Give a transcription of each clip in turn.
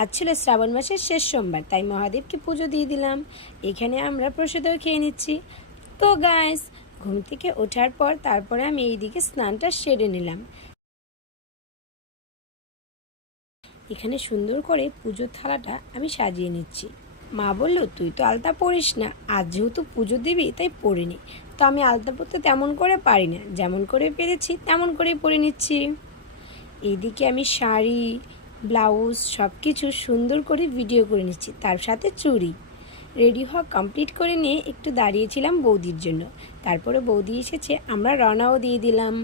আজ ছিল শ্রাবণ মাসের শেষ সোমবার, তাই মহাদেবকে পুজো দিয়ে দিলাম। এখানে আমরা প্রসাদও খেয়ে নিচ্ছি। তো গাইস, ঘুম থেকে ওঠার পর তারপরে আমি এইদিকে স্নানটা সেরে নিলাম। এখানে সুন্দর করে পুজোর থালাটা আমি সাজিয়ে নিচ্ছি। মা বলল, তুই তো আলতা পরিস না, আজ যেহেতু পুজো দিবি তাই পরে নি। তো আমি আলতা পরতে তেমন করে পারি না, যেমন করে পেরেছি তেমন করেই পরে নিচ্ছি। এইদিকে আমি শাড়ি, ব্লাউজ সব কিছু সুন্দর করে ভিডিও করে নিচ্ছি, তার সাথে চুড়ি। রেডি হওয়া কমপ্লিট করে নিয়ে একটু দাঁড়িয়েছিলাম বৌদির জন্য। তারপরে বৌদি এসেছে, আমরা রওনাও দিয়ে দিলাম।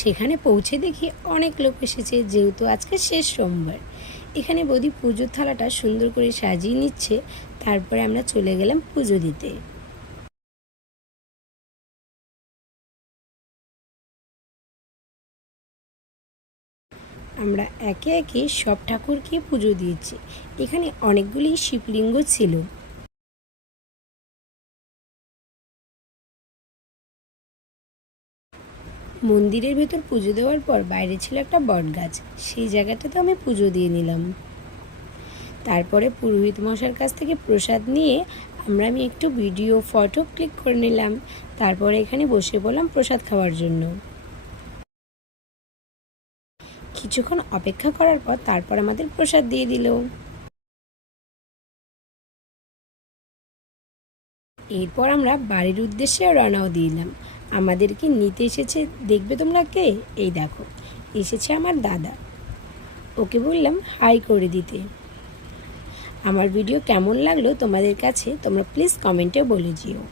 সেখানে পৌঁছে দেখি অনেক লোক এসেছে, যেহেতু আজকে শেষ সোমবার। এখানে বৌদি পুজোর থালাটা সুন্দর করে সাজিয়ে নিচ্ছে। তারপরে আমরা চলে গেলাম পুজো দিতে। আমরা একে একে সব ঠাকুরকে পুজো দিয়েছি। এখানে অনেকগুলি শিবলিঙ্গ ছিল। মন্দিরের ভেতর পুজো দেওয়ার পর বাইরে ছিল একটা বট গাছ, সেই জায়গাটাতে আমি পুজো দিয়ে নিলাম। তারপরে পুরোহিত মশাইয়ের কাছ থেকে প্রসাদ নিয়ে আমি একটু ভিডিও ফটো ক্লিক করে নিলাম। তারপরে এখানে বসে পড়লাম প্রসাদ খাওয়ার জন্য। কিছুক্ষণ অপেক্ষা করার পর তারপর আমাদের প্রসাদ দিয়ে দিল। এরপর আমরা বাড়ির উদ্দেশ্যে রওনাও দিলাম। আমাদেরকে নিতে এসেছে, দেখবে তোমরা কে? এই দেখো, এসেছে আমার দাদা। ওকে বললাম হাই করে দিতে। আমার ভিডিও কেমন লাগলো তোমাদের কাছে তোমরা প্লিজ কমেন্টে বলে যেও।